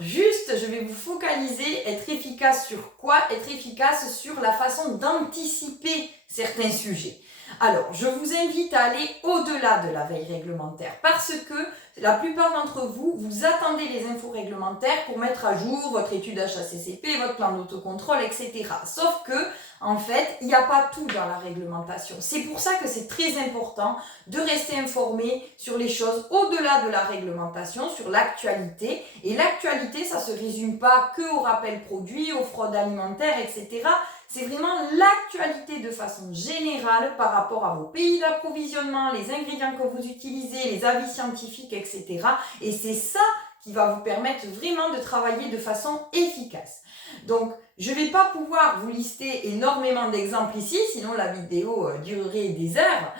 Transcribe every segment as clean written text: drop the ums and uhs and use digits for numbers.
juste, je vais vous focaliser, être efficace sur quoi? Être efficace sur la façon d'anticiper certains sujets. Alors, je vous invite à aller au-delà de la veille réglementaire parce que la plupart d'entre vous, vous attendez les infos réglementaires pour mettre à jour votre étude HACCP, votre plan d'autocontrôle, etc. Sauf que, en fait, il n'y a pas tout dans la réglementation. C'est pour ça que c'est très important de rester informé sur les choses au-delà de la réglementation, sur l'actualité. Et l'actualité, ça ne se résume pas que aux rappels produits, aux fraudes alimentaires, etc. C'est vraiment l'actualité de façon générale par rapport à vos pays d'approvisionnement, les ingrédients que vous utilisez, les avis scientifiques, etc. Et c'est ça qui va vous permettre vraiment de travailler de façon efficace. Donc, je ne vais pas pouvoir vous lister énormément d'exemples ici, sinon la vidéo durerait des heures.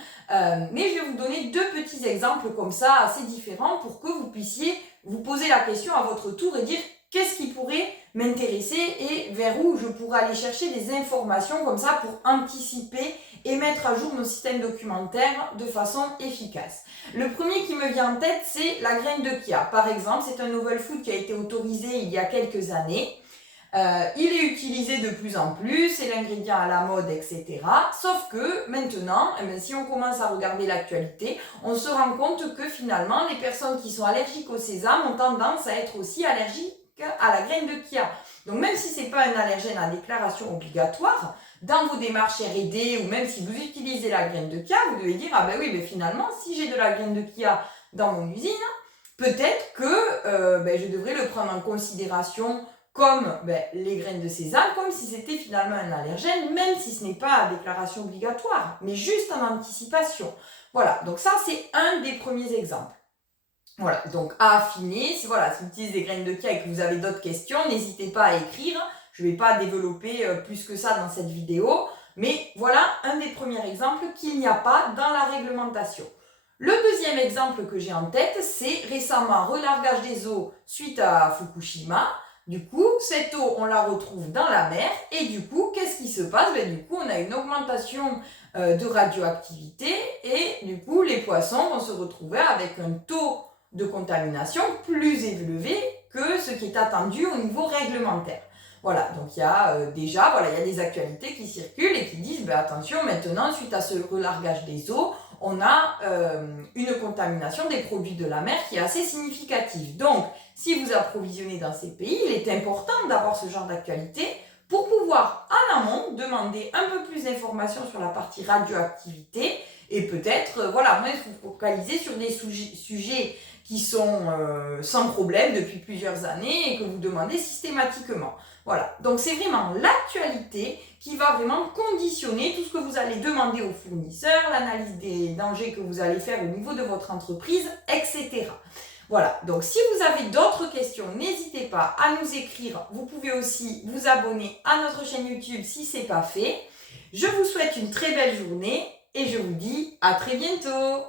Mais je vais vous donner deux petits exemples comme ça, assez différents, pour que vous puissiez vous poser la question à votre tour et dire qu'est-ce qui pourrait m'intéresser et vers où je pourrais aller chercher des informations comme ça pour anticiper et mettre à jour nos systèmes documentaires de façon efficace. Le premier qui me vient en tête, c'est la graine de chia. Par exemple, c'est un novel food qui a été autorisé il y a quelques années. Il est utilisé de plus en plus, c'est l'ingrédient à la mode, etc. Sauf que maintenant, si on commence à regarder l'actualité, on se rend compte que finalement, les personnes qui sont allergiques au sésame ont tendance à être aussi allergiques à la graine de chia. Donc même si ce n'est pas un allergène à déclaration obligatoire, dans vos démarches R&D ou même si vous utilisez la graine de chia, vous devez dire ah ben oui, mais finalement, si j'ai de la graine de chia dans mon usine, peut-être que je devrais le prendre en considération comme les graines de sésame, comme si c'était finalement un allergène, même si ce n'est pas à déclaration obligatoire, mais juste en anticipation. Voilà, donc ça c'est un des premiers exemples. Voilà, donc à affiner, si vous utilisez des graines de chia et que vous avez d'autres questions, n'hésitez pas à écrire. Je ne vais pas développer plus que ça dans cette vidéo, mais voilà un des premiers exemples qu'il n'y a pas dans la réglementation. Le deuxième exemple que j'ai en tête, c'est récemment relargage des eaux suite à Fukushima. Du coup, cette eau, on la retrouve dans la mer et du coup, qu'est-ce qui se passe? Du coup, on a une augmentation de radioactivité et du coup, les poissons vont se retrouver avec un taux de contamination plus élevé que ce qui est attendu au niveau réglementaire. Voilà, donc il y a il y a des actualités qui circulent et qui disent attention, maintenant, suite à ce relargage des eaux, on a une contamination des produits de la mer qui est assez significative. Donc, si vous approvisionnez dans ces pays, il est important d'avoir ce genre d'actualité pour pouvoir, en amont, demander un peu plus d'informations sur la partie radioactivité et peut-être, moins vous focaliser sur des sujets qui sont sans problème depuis plusieurs années et que vous demandez systématiquement. Voilà, donc c'est vraiment l'actualité qui va vraiment conditionner tout ce que vous allez demander aux fournisseurs, l'analyse des dangers que vous allez faire au niveau de votre entreprise, etc. Voilà, donc si vous avez d'autres questions, n'hésitez pas à nous écrire. Vous pouvez aussi vous abonner à notre chaîne YouTube si ce n'est pas fait. Je vous souhaite une très belle journée et je vous dis à très bientôt.